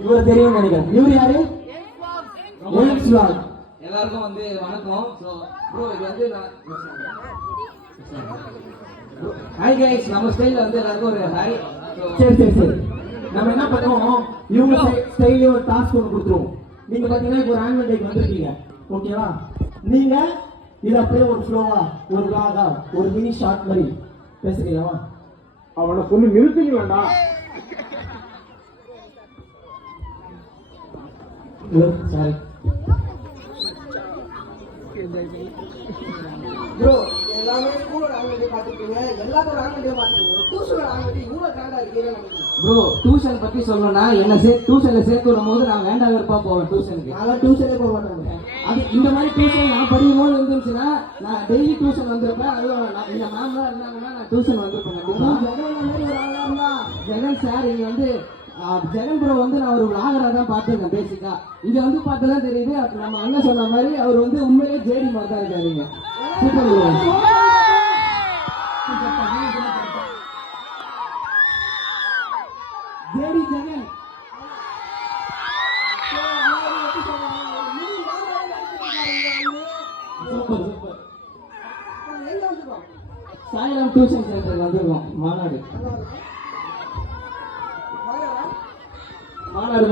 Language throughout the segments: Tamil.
இவரு தெரியும் நினைக்கிறேன். இவரு யாரு? எல்லாருக்கும் வந்து வணக்கம். ப்ரோ இது வந்து ஹாய் கைஸ், நம்ம ஸ்டைல்ல வந்து எல்லாருக்கும் ஒரு ஹாய். சரி சரி சரி, நம்ம என்ன பண்ணுவோம், இவங்க ஸ்டைல்ல ஒரு டாஸ்க் ஒன்று கொடுத்துருவோம். நீங்க பாத்தீங்கன்னா இப்போ ஒரு ஆனுவல் டேக்கு வந்திருக்கீங்க, ஓகேவா? நீங்க இது அப்படியே ஒரு ஃப்ளோவா, ஒரு விளாகா, ஒரு மினி ஷார்ட் மாதிரி பேசுறீங்களா? அவனை சொல்லி நிறுத்திக்கலாம்டா. சாரி ப்ரோ, எல்லாமே ஸ்கூலோட ஆன்வல் டே பாத்துக்கீங்க, எல்லாத்தோட ஆன்வல் டே பாத்துக்கீங்க. டியூஷனோட ஆன்வல் டே இவ்வளவு கிராண்டா இருக்கீங்க. ப்ரோ டியூஷன் பத்தி சொல்லணும்னா என்ன டியூஷன்ல சேர்த்து விடும்போது நான் வேண்டாம் வெறுப்பா போவேன் டியூஷனுக்கு. நான் டியூஷனே போக மாட்டேன். அது இந்த மாதிரி டியூஷன் நான் படிக்கும் போது இருந்துச்சுன்னா நான் டெய்லி டியூஷன் வந்திருப்பேன். அதுவும் இந்த மேம்லாம் இருந்தாங்கன்னா நான் டியூஷன் வந்திருப்பேன். கண்டிப்பா ஜெகன் சார் இங்க வந்து ஜெகன் ப்ரோ வந்து நான் ஒரு விளாகரா தான் பார்த்துருக்கேன். பேசிக்கா இங்க வந்து பார்த்துதான் தெரியுது. அப்ப நம்ம அண்ணன் சொன்ன மாதிரி அவர் வந்து உண்மையிலேயே ஜேடி மாதிரி தான் இருக்காருங்க. Super JD Jagan. Super super. Sairam tuition centre வந்திருக்கோம். மாநாடு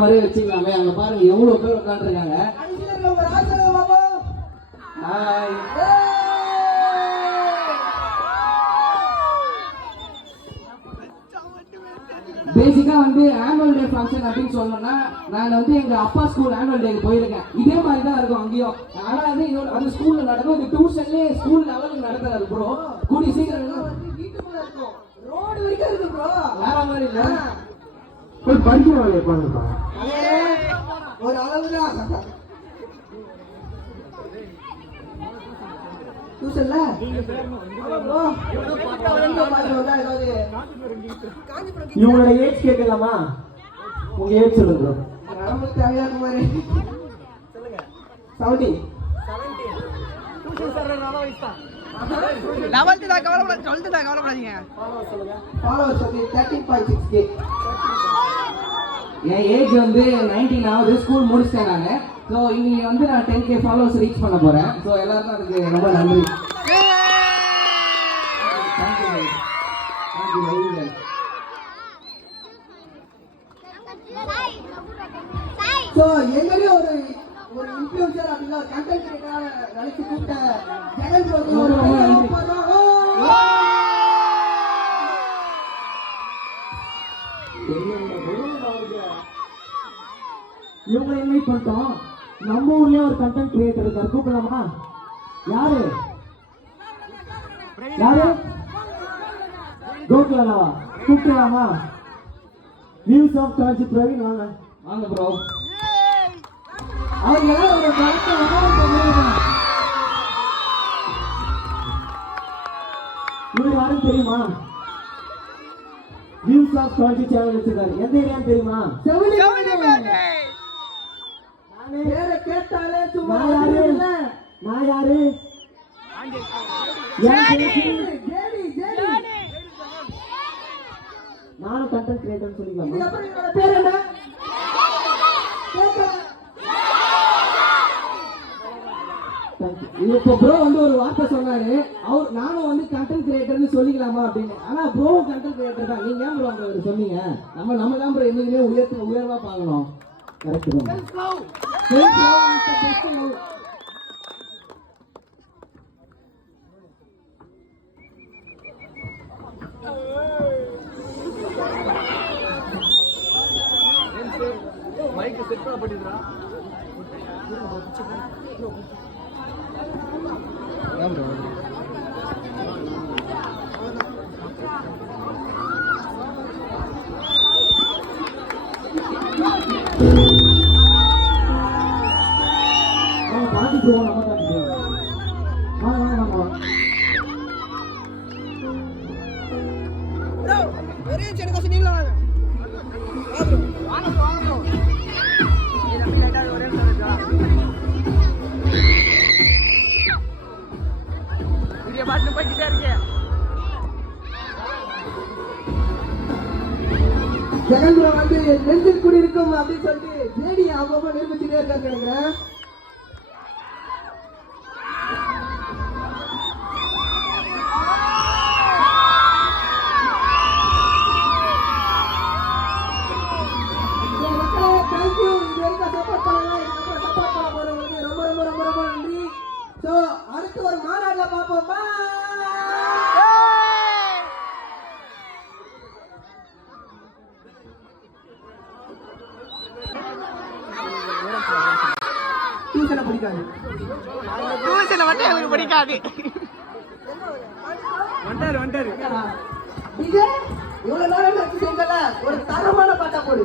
மாதிரி வச்சுக்கலாமே. அங்க பாருங்க எவ்வளவு பேர் உட்காந்துருக்காங்க. பேசிக்கா வந்து ஆனுவல் டே ஃபங்க்ஷன் அப்படின்னு சொல்லணும்னா நான் வந்து எங்க அப்பா ஸ்கூல் ஆனுவல் டேக்கு போயிருக்கேன். இதே மாதிரி தான் இருக்கும் அங்கேயும். ஆனா வந்து அது ஸ்கூல்ல நடக்கும். இது டியூஷன்லயே ஸ்கூல் லெவலுக்கு நடக்கிறது ப்ரோ. கூடி சீக்கிரம் வீட்டுக்குள்ள இருக்கும், ரோடு வரைக்கும் இருக்கு ப்ரோ. வேற மாதிரி இல்ல, போய் படிக்கிறவங்க உட்காந்துப்பா. ஒரு அளவுதான் டியூஷன்ல இவங்களோட ஏஜ் கேட்கலாமா? உங்க ஏஜ் சொல்லுங்க. நமக்கு தேவையான மாதிரி சொல்லுங்க. 11th தான் கவலைப்படாதீங்க, 12th தான் கவலைப்படாதீங்க. ஃபாலோவர்ஸ் வந்து 13.6k. என் ஏஜ் வந்து 19 ஆகுது. ஸ்கூல் முடிச்சிட்டேன் நானு. ஸோ இன்னைக்கு வந்து நான் 10k ஃபாலோவர்ஸ் ரீச் பண்ண போறேன். ஸோ எல்லாருக்கும் அதுக்கு ரொம்ப நன்றி. ஸோ எங்கேயும் ஒரு இன்ஃப்ளூயன்சர் அப்படின்னா ஒரு கண்டென்ட் கிரியேட்டரா நினைச்சு கூப்பிட்ட ஜெகன் ப்ரோ இவங்களை இன்வைட் பண்ணிட்டோம். நம்ம ஊர்லயே ஒரு கண்டென்ட் கிரியேட்டர் இருக்காரு, கூப்பிடலாமா? யாரு யாரு? கோகுலாவா? கூப்பிடலாமா? நியூஸ் ஆஃப் காஞ்சி பிரவீன் வாங்க. வாங்க ப்ரோ. அவங்க ஒரு இவரு யாரும் தெரியுமா? நியூஸ் ஆஃப் காஞ்சி சேனல் வச்சிருக்காரு. எந்த ஏரியான்னு தெரியுமா? பேரை கேட்டாலே சும்மா நான் யாரு? நானும் கண்டென்ட் கிரியேட்டர் சொல்லிக்கலாம். பேர் என்ன? இப்போ ப்ரோ வந்து ஒரு வார்த்தை சொன்னாரு. நானும் வந்து கண்டென்ட் கிரியேட்டர்னு சொல்லிக்கலாமா அப்படின்னு. ஆனா ப்ரோ கண்டென்ட் கிரியேட்டர் தான். நீங்க ஏன் ப்ரோ அந்த சொன்னீங்க? நம்ம தான் ப்ரோ என்னைக்குமே உயர்வா பார்க்கணும். கரெக்ட் தான். மைக் செட் பண்ண பண்ணிடுறா. பாட்டி போவோம். நம்ம தான் ஒரே செடி கோசம் நீங்களும் வாங்க. ஜெகன் ப்ரோ வந்து நெஞ்சில் குடியிருக்கும் அப்படின்னு சொல்லிட்டு ஜேடி அவங்க நிரூபிச்சுட்டே இருக்காங்க நினைக்கிறேன். தேங்க்யூ. இது வரைக்கும் சப்போர்ட் பண்ணலாம், இதுக்கப்புறம் சப்போர்ட் பண்ண போறவங்களுக்கு ரொம்ப ரொம்ப ரொம்ப ரொம்ப நன்றி. ஸோ அடுத்து ஒரு மாநாடுல பார்ப்போம். டியூஷனை பிடிக்காது. டியூஷனை மட்டும் எனக்கு பிடிக்காது. வந்துட்டாரு. இது இவ்வளவு நேரம் வச்சு செஞ்சல ஒரு தரமான பாட்டா போடு.